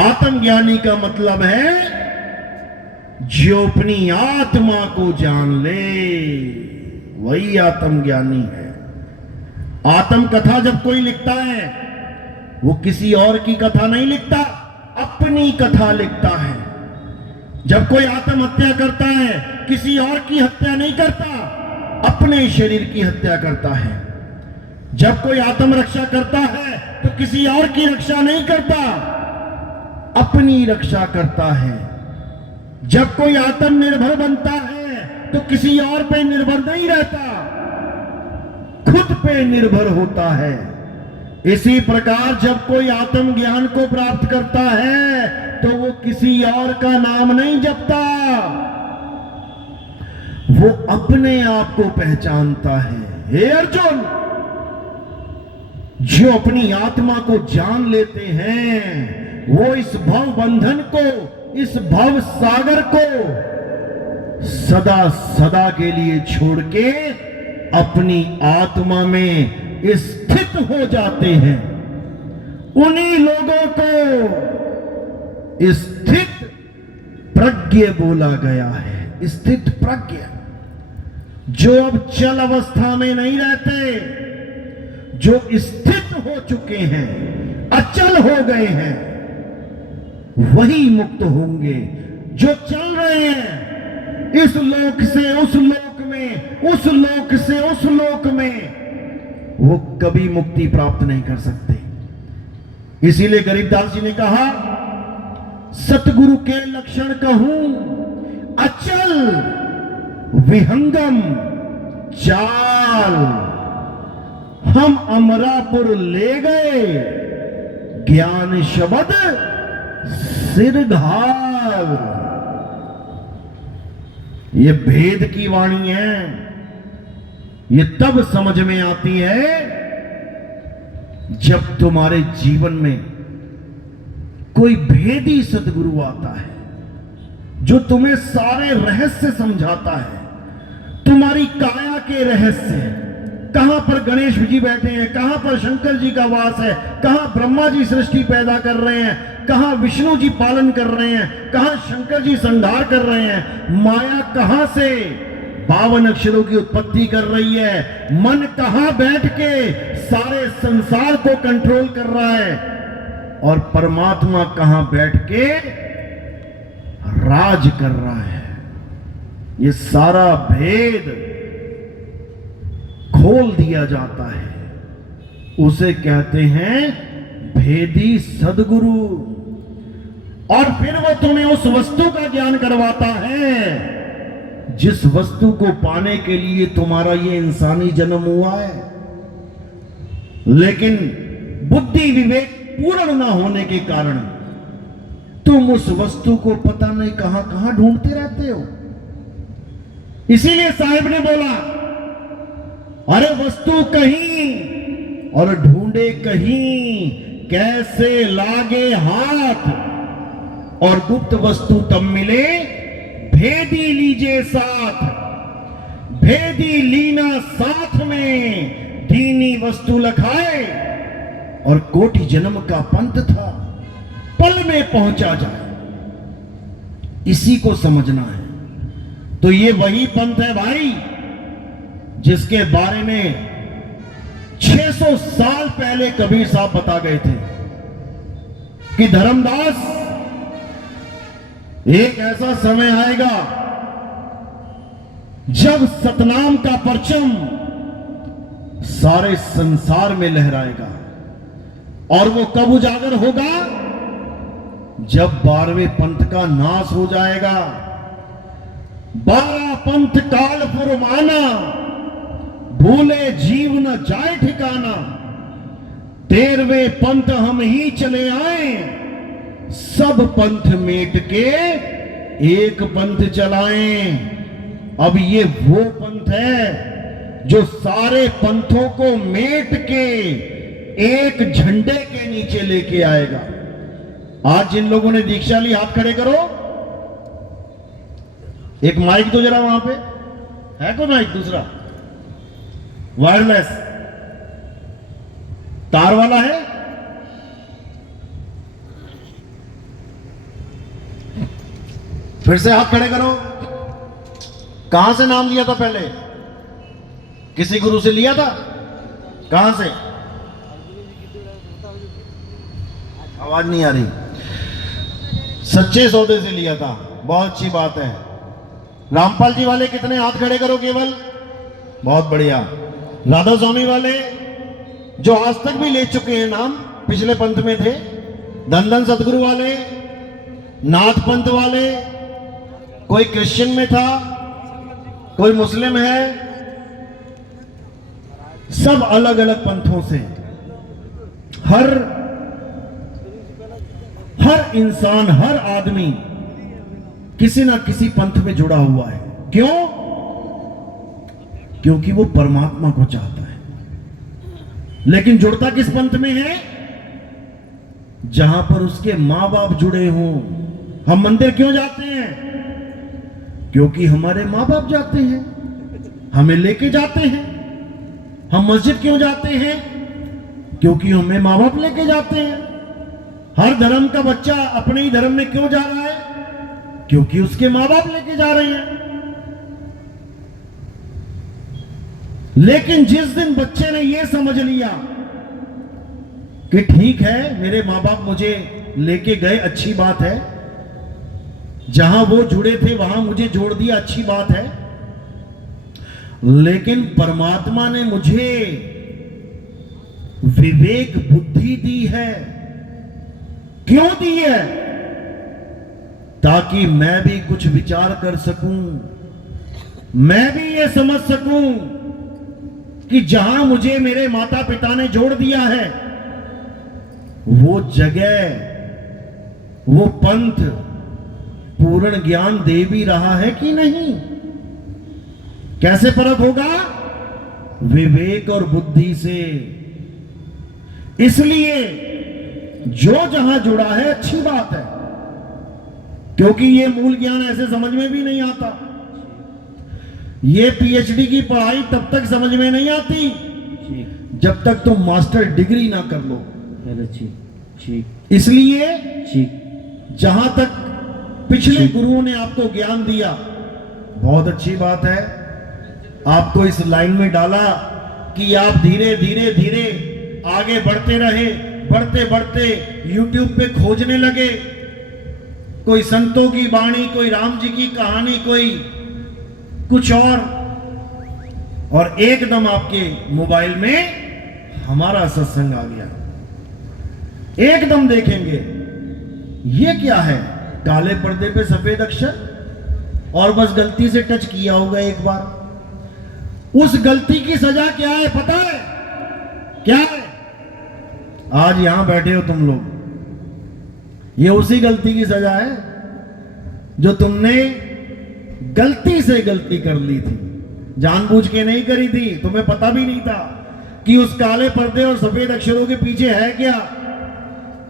आत्मज्ञानी का मतलब है जो अपनी आत्मा को जान ले, वही आत्मज्ञानी है। आत्म कथा जब कोई लिखता है वो किसी और की कथा नहीं लिखता, अपनी कथा लिखता है। जब कोई आत्महत्या करता है किसी और की हत्या नहीं करता, अपने शरीर की हत्या करता है। जब कोई आत्मरक्षा करता है तो किसी और की रक्षा नहीं करता, अपनी रक्षा करता है। जब कोई आत्मनिर्भर बनता है तो किसी और पे निर्भर नहीं रहता, खुद पे निर्भर होता है। इसी प्रकार जब कोई आत्मज्ञान को प्राप्त करता है तो वो किसी और का नाम नहीं जपता, वो अपने आप को पहचानता है। हे अर्जुन, जो अपनी आत्मा को जान लेते हैं वो इस भव बंधन को, इस भव सागर को सदा सदा के लिए छोड़ के अपनी आत्मा में स्थित हो जाते हैं। उन्हीं लोगों को स्थित प्रज्ञ बोला गया है। स्थित प्रज्ञ, जो अब चल अवस्था में नहीं रहते, जो स्थित हो चुके हैं, अचल हो गए हैं, वही मुक्त होंगे। जो चल रहे हैं इस लोक से उस लोक में, उस लोक से उस लोक में, वो कभी मुक्ति प्राप्त नहीं कर सकते। इसीलिए गरीबदास जी ने कहा, सतगुरु के लक्षण कहूं अचल विहंगम चाल, हम अमरापुर ले गए ज्ञान शब्द सिर घाल। ये भेद की वाणी है। ये तब समझ में आती है जब तुम्हारे जीवन में कोई भेदी सदगुरु आता है, जो तुम्हें सारे रहस्य समझाता है, तुम्हारी काया के रहस्य, कहां पर गणेश जी बैठे हैं, कहां पर शंकर जी का वास है, कहां ब्रह्मा जी सृष्टि पैदा कर रहे हैं, कहां विष्णु जी पालन कर रहे हैं, कहां शंकर जी संहार कर रहे हैं, माया कहां से 52 अक्षरों की उत्पत्ति कर रही है, मन कहां बैठ के सारे संसार को कंट्रोल कर रहा है, और परमात्मा कहां बैठ के राज कर रहा है। ये सारा भेद खोल दिया जाता है। उसे कहते हैं भेदी सदगुरु। और फिर वो तुम्हें उस वस्तु का ज्ञान करवाता है जिस वस्तु को पाने के लिए तुम्हारा ये इंसानी जन्म हुआ है। लेकिन बुद्धि विवेक पूर्ण ना होने के कारण तुम उस वस्तु को पता नहीं कहां कहां ढूंढते रहते हो। इसीलिए साहिब ने बोला, अरे वस्तु कहीं और ढूंढे कहीं, कैसे लागे हाथ, और गुप्त वस्तु तब मिले भेदी लीजे साथ। भेदी लीना साथ में, दीनी वस्तु लखाए, और कोटि जन्म का पंथ था, पल में पहुंचा जाए। इसी को समझना है। तो ये वही पंथ है भाई जिसके बारे में 600 साल पहले कबीर साहब बता गए थे कि धर्मदास, एक ऐसा समय आएगा जब सतनाम का परचम सारे संसार में लहराएगा। और वो कब उजागर होगा? जब 12वें पंथ का नाश हो जाएगा। 12 पंथ काल फुरमाना, भूले जीव न जाए ठिकाना। 13वें पंथ हम ही चले आए, सब पंथ मेट के एक पंथ चलाएं। अब ये वो पंथ है जो सारे पंथों को मेट के एक झंडे के नीचे लेके आएगा। आज जिन लोगों ने दीक्षा ली, हाथ खड़े करो। एक माइक तो जरा वहां पे है, को माइक दूसरा वायरलेस तार वाला है? फिर से हाथ खड़े करो। कहां से नाम लिया था पहले? किसी गुरु से लिया था? कहां से? आवाज नहीं आ रही। सच्चे सौदे से लिया था। बहुत अच्छी बात है। रामपाल जी वाले कितने? हाथ खड़े करो केवल। बहुत बढ़िया। राधा स्वामी वाले जो आज तक भी ले चुके हैं नाम, पिछले पंथ में थे। धन सतगुरु वाले, नाथ पंथ वाले, कोई क्रिश्चियन में था, कोई मुस्लिम है, सब अलग अलग पंथों से। हर इंसान, हर आदमी किसी ना किसी पंथ में जुड़ा हुआ है। क्यों? क्योंकि वो परमात्मा को चाहता है। लेकिन जुड़ता किस पंथ में है? जहां पर उसके मां बाप जुड़े हों। हम मंदिर क्यों जाते हैं? क्योंकि हमारे मां बाप जाते हैं, हमें लेके जाते हैं। हम मस्जिद क्यों जाते हैं? क्योंकि हमें मां बाप लेके जाते हैं। हर धर्म का बच्चा अपने ही धर्म में क्यों जा रहा है? क्योंकि उसके मां बाप लेके जा रहे हैं। लेकिन जिस दिन बच्चे ने यह समझ लिया कि ठीक है, मेरे मां बाप मुझे लेके गए, अच्छी बात है, जहां वो जुड़े थे वहां मुझे जोड़ दिया, अच्छी बात है, लेकिन परमात्मा ने मुझे विवेक बुद्धि दी है। क्यों दी है? ताकि मैं भी कुछ विचार कर सकूं, मैं भी ये समझ सकूं कि जहां मुझे मेरे माता पिता ने जोड़ दिया है, वो जगह, वो पंथ पूर्ण ज्ञान दे भी रहा है कि नहीं। कैसे परख होगा? विवेक और बुद्धि से। इसलिए जो जहां जुड़ा है अच्छी बात है, क्योंकि ये मूल ज्ञान ऐसे समझ में भी नहीं आता। ये पीएचडी की पढ़ाई तब तक समझ में नहीं आती जब तक तुम मास्टर डिग्री ना कर लो। इसलिए जहां तक पिछले गुरुओं ने आपको ज्ञान दिया, बहुत अच्छी बात है, आपको इस लाइन में डाला कि आप धीरे धीरे धीरे आगे बढ़ते रहे। बढ़ते बढ़ते YouTube पे खोजने लगे, कोई संतों की वाणी, कोई राम जी की कहानी, कोई कुछ और एकदम आपके मोबाइल में हमारा सत्संग आ गया। एकदम देखेंगे ये क्या है, काले पर्दे पे सफेद अक्षर, और बस गलती से टच किया होगा एक बार। उस गलती की सजा क्या है पता है? क्या है? आज यहां बैठे हो तुम लोग, ये उसी गलती की सजा है जो तुमने गलती से गलती कर ली थी, जानबूझ के नहीं करी थी, तुम्हें पता भी नहीं था कि उस काले पर्दे और सफेद अक्षरों के पीछे है क्या।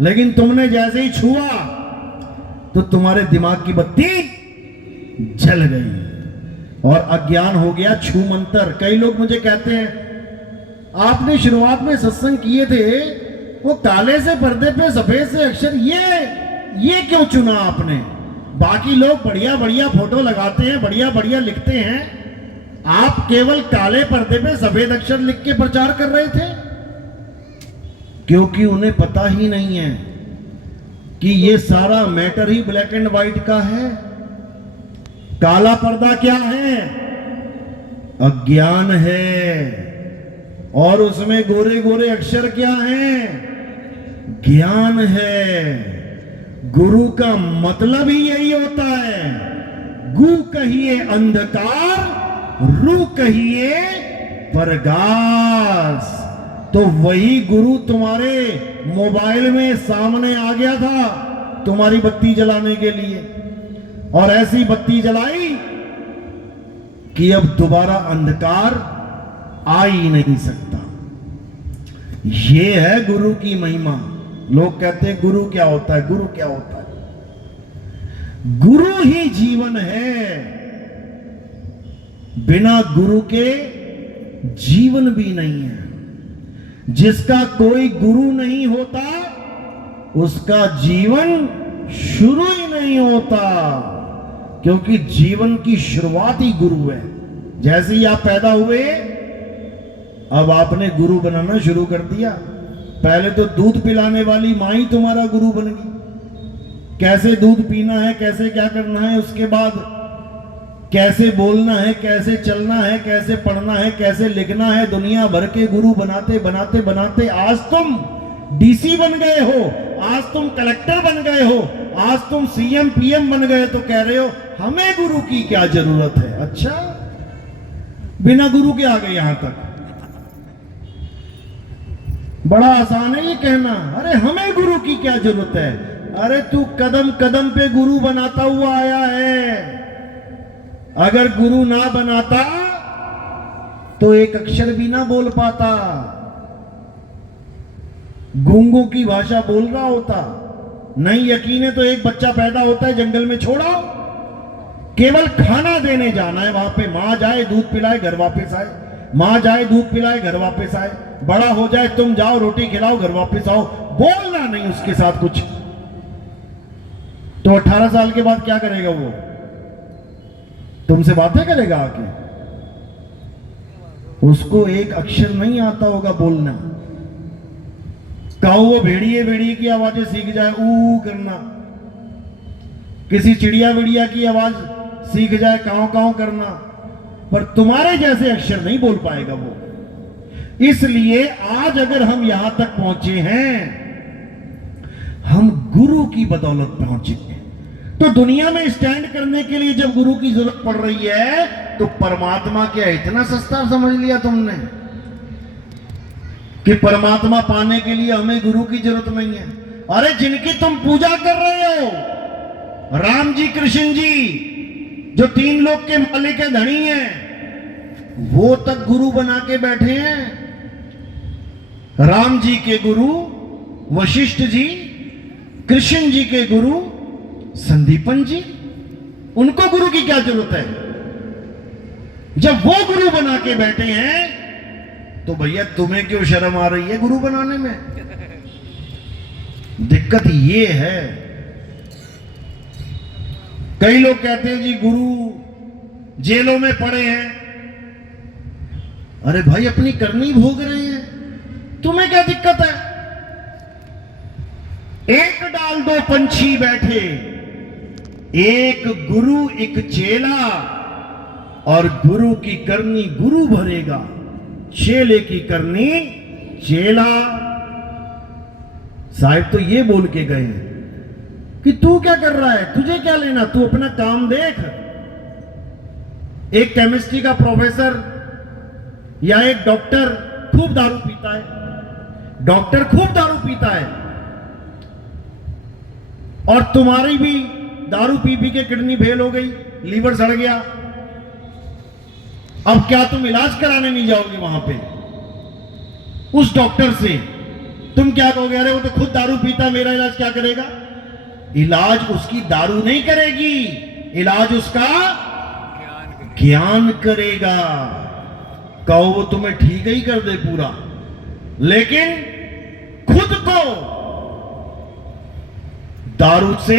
लेकिन तुमने जैसे ही छुआ तो तुम्हारे दिमाग की बत्ती जल गई और अज्ञान हो गया छू मंतर। कई लोग मुझे कहते हैं, आपने शुरुआत में सत्संग किए थे, वो काले से पर्दे पे सफेद से अक्षर, ये क्यों चुना आपने? बाकी लोग बढ़िया बढ़िया फोटो लगाते हैं, बढ़िया बढ़िया लिखते हैं, आप केवल काले पर्दे पे सफेद अक्षर लिख के प्रचार कर रहे थे। क्योंकि उन्हें पता ही नहीं है कि ये सारा matter he black and white का है। काला पर्दा क्या है? अज्ञान है। और उसमें गोरे गोरे अक्षर क्या हैं? ज्ञान है। गुरु का मतलब ही यही होता है। गु कहिए अंधकार, रू कहिए प्रकाश। तो वही गुरु तुम्हारे मोबाइल में सामने आ गया था तुम्हारी बत्ती जलाने के लिए, और ऐसी बत्ती जलाई कि अब दोबारा अंधकार आ ही नहीं सकता। ये है गुरु की महिमा। लोग कहते हैं गुरु क्या होता है, गुरु क्या होता है? गुरु ही जीवन है। बिना गुरु के जीवन भी नहीं है। जिसका कोई गुरु नहीं होता उसका जीवन शुरू ही नहीं होता, क्योंकि जीवन की शुरुआत ही गुरु है। जैसे ही आप पैदा हुए, अब आपने गुरु बनाना शुरू कर दिया। पहले तो दूध पिलाने वाली मां ही तुम्हारा गुरु बन गई। कैसे दूध पीना है, कैसे क्या करना है, उसके बाद कैसे बोलना है, कैसे चलना है, कैसे पढ़ना है, कैसे लिखना है, दुनिया भर के गुरु बनाते बनाते बनाते आज तुम डीसी बन गए हो, आज तुम कलेक्टर बन गए हो, आज तुम सीएम पीएम बन गए, तो कह रहे हो हमें गुरु की क्या जरूरत है। अच्छा, बिना गुरु के आ गए यहां तक। बड़ा आसान है ये कहना, अरे हमें गुरु की क्या जरूरत है। अरे तू कदम कदम पे गुरु बनाता हुआ आया है। अगर गुरु ना बनाता तो एक अक्षर भी ना बोल पाता, गूंगों की भाषा बोल रहा होता। नहीं यकीन है तो एक बच्चा पैदा होता है जंगल में, छोड़ो, केवल खाना देने जाना है वहां पे। मां जाए दूध पिलाए घर वापस आए, मां जाए दूध पिलाए घर वापस आए। बड़ा हो जाए तुम जाओ रोटी खिलाओ घर वापस आओ, बोलना नहीं उसके साथ कुछ। तो 18 साल के बाद क्या करेगा वो? तुमसे बातें करेगा आके? उसको एक अक्षर नहीं आता होगा बोलना। कहो वो भेड़िए भेड़िए की आवाजें सीख जाए, ऊ करना, किसी चिड़िया विड़िया की आवाज सीख जाए, काव काव करना, पर तुम्हारे जैसे अक्षर नहीं बोल पाएगा वो। इसलिए आज अगर हम यहां तक पहुंचे हैं, हम गुरु की बदौलत पहुंचे हैं। तो दुनिया में स्टैंड करने के लिए जब गुरु की जरूरत पड़ रही है, तो परमात्मा क्या इतना सस्ता समझ लिया तुमने कि परमात्मा पाने के लिए हमें गुरु की जरूरत नहीं है? अरे जिनकी तुम पूजा कर रहे हो, राम जी कृष्ण जी जो 3 लोक के मालिक के धनी हैं, वो तक गुरु बना के बैठे हैं। राम जी के गुरु वशिष्ठ जी, कृष्ण जी के गुरु संदीपन जी, उनको गुरु की क्या जरूरत है? जब वो गुरु बना के बैठे हैं, तो भैया तुम्हें क्यों शर्म आ रही है गुरु बनाने में? दिक्कत ये है, कई लोग कहते हैं जी गुरु जेलों में पड़े हैं। अरे भाई अपनी करनी भोग रहे हैं, तुम्हें क्या दिक्कत है? एक डाल दो पंछी बैठे, एक गुरु एक चेला, और गुरु की करनी गुरु भरेगा, चेले की करनी चेला। साहिब तो ये बोल के गए कि तू क्या कर रहा है, तुझे क्या लेना, तू अपना काम देख। एक केमिस्ट्री का प्रोफेसर या एक डॉक्टर खूब दारू पीता है, डॉक्टर खूब दारू पीता है, और तुम्हारी भी दारू पी पी के किडनी फेल हो गई, लीवर सड़ गया। अब क्या तुम इलाज कराने नहीं जाओगे वहां पे उस डॉक्टर से? तुम क्या कहोगे, अरे वो तो खुद दारू पीता, मेरा इलाज क्या करेगा? इलाज उसकी दारू नहीं करेगी, इलाज उसका ज्ञान करेगा। कहो वो तुम्हें ठीक ही कर दे पूरा, लेकिन खुद को दारू से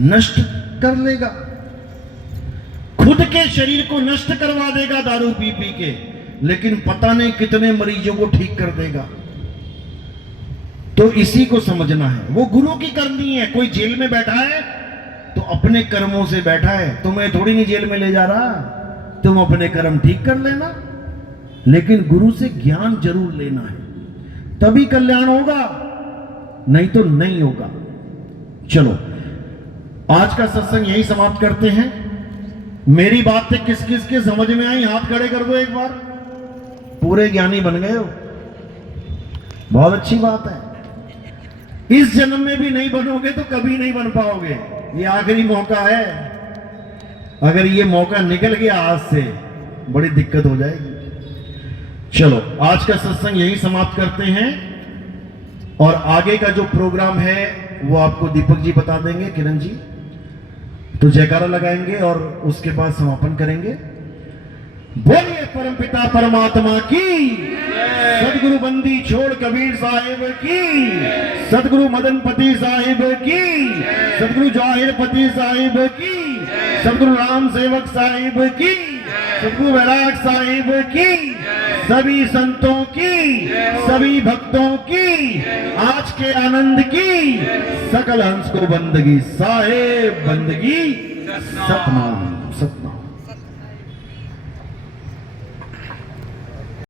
नष्ट कर लेगा, खुद के शरीर को नष्ट करवा देगा दारू पी पी के, लेकिन पता नहीं कितने मरीजों को ठीक कर देगा। तो इसी को समझना है, वो गुरु की करनी है। कोई जेल में बैठा है तो अपने कर्मों से बैठा है, तुम्हें थोड़ी नहीं जेल में ले जा रहा, तुम अपने कर्म ठीक कर लेना, लेकिन गुरु से ज्ञान जरूर लेना है, तभी कल्याण होगा, नहीं तो नहीं होगा। चलो आज का सत्संग यही समाप्त करते हैं। मेरी बातें किस किस के समझ में आई, हाथ खड़े कर दो एक बार। पूरे ज्ञानी बन गए हो, बहुत अच्छी बात है। इस जन्म में भी नहीं बनोगे तो कभी नहीं बन पाओगे, ये आखिरी मौका है। अगर ये मौका निकल गया हाथ से, बड़ी दिक्कत हो जाएगी। चलो आज का सत्संग यही समाप्त करते हैं, और आगे का जो प्रोग्राम है वो आपको दीपक जी बता देंगे, किरण जी। तो जयकारा लगाएंगे और उसके बाद समापन करेंगे। बोलिए परमपिता परमात्मा की, सदगुरु बंदी छोड़ कबीर साहिब की, सदगुरु मदनपति साहिब की, सदगुरु जाहिरपति साहिब की, सदगुरु राम सेवक साहिब की, सदगुरु वैराग साहिब की, सभी संतों की, सभी भक्तों की, आज के आनंद की, सकल हंस को बंदगी साहेब बंदगी, सतनाम सतनाम।